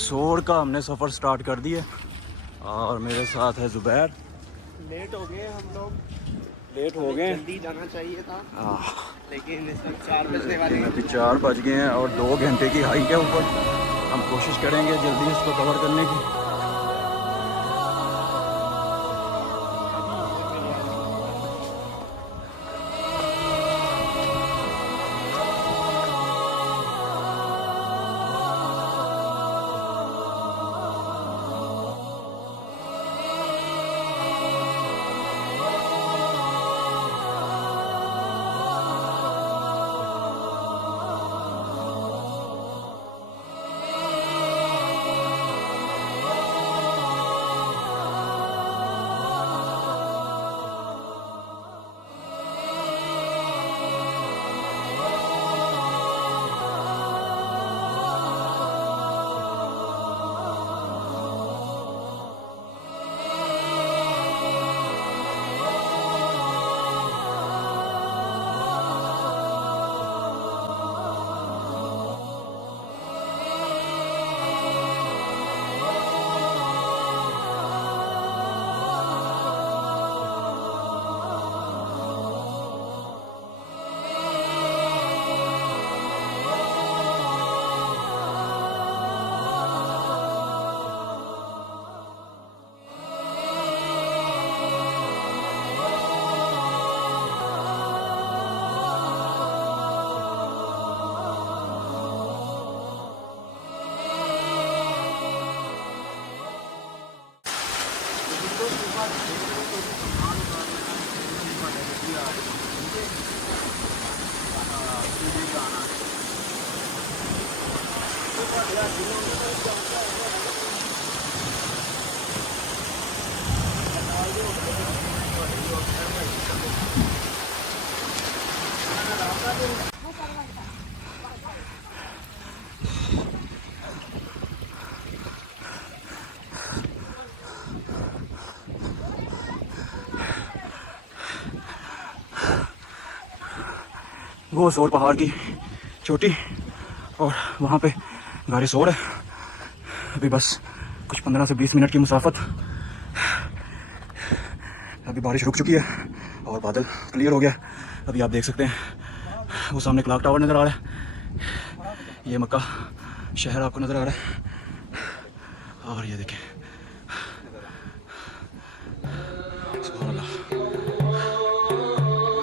सोड़ का हमने सफ़र स्टार्ट कर दिया और मेरे साथ है ज़ुबैर। लेट हो गए हम लोग, लेट हो गए, जल्दी जाना चाहिए था लेकिन इस वक्त 4 बजने वाले हैं। अभी 4 बज गए हैं और 2 घंटे की हाइक है ऊपर। हम कोशिश करेंगे जल्दी इसको कवर करने की। वो सोर पहाड़ की चोटी और वहाँ पे गाड़ी सोर है। अभी बस कुछ 15 से 20 मिनट की मुसाफत। अभी बारिश रुक चुकी है और बादल क्लियर हो गया। अभी आप देख सकते हैं वो सामने क्लॉक टावर नज़र आ रहा है, ये मक्का शहर आपको नज़र आ रहा है और ये देखें सुभान अल्लाह,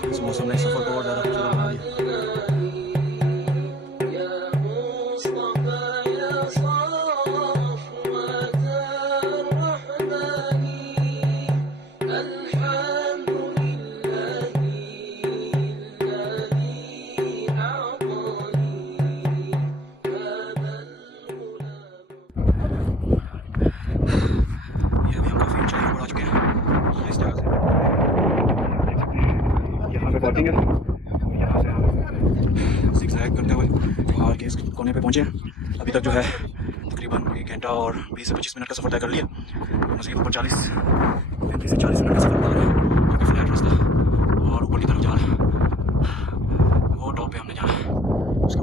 इस मौसम ने सफ़र को और ज़्यादा खूबसूरत बना दिया। यहाँ से हम ज़िगज़ैग करते हुए पहाड़ के इस कोने पे पहुँचे। अभी तक जो है तकरीबन 1 घंटा और 20 से 25 मिनट का सफ़र तय कर लिया। नसीब ऊपर 35 से 40 मिनट का सफ़र बता रहा है, जो कि फ्लैट रास्ता और ऊपर की तरफ जा रहा है। वो टॉप पे हमने जाना है, उसके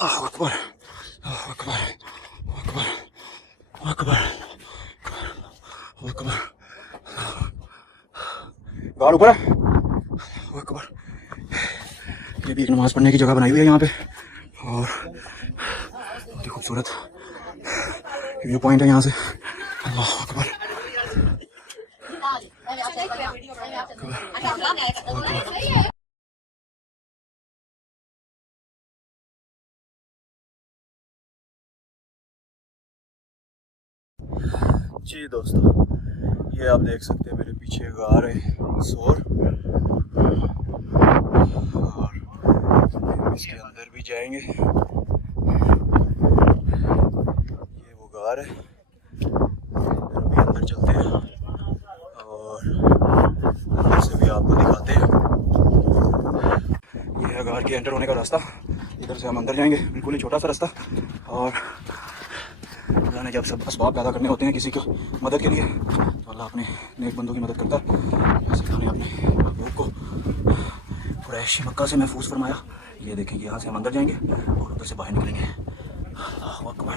अल्लाह अकबर, अल्लाह अकबर, अकबर, अकबर, अकबर। गाड़ ऊपर है। अल्लाह अकबर। ये भी एक नमाज पढ़ने की जगह बनाई हुई है यहाँ पे और बहुत ही खूबसूरत व्यू पॉइंट है यहाँ से। अल्लाह अकबर। जी दोस्तों, ये आप देख सकते हैं मेरे पीछे गार है सोर, और इसके अंदर भी जाएंगे। ये वो गार है, अभी अंदर चलते हैं और अंदर से भी आपको दिखाते हैं। ये है गार के एंटर होने का रास्ता। इधर से हम अंदर जाएंगे, बिल्कुल ही छोटा सा रास्ता। और अल्लाह ने जब सब असबाब पैदा करने होते हैं किसी को मदद के लिए, तो अल्लाह अपने नेक बंदों की मदद करता है। ऐसे अल्लाह ने अपने महबूब को कुरैश मक्का से महफूज फरमाया। ये देखें, यहाँ से हम अंदर जाएंगे और उधर से बाहर निकलेंगे। अल्लाहु अकबर।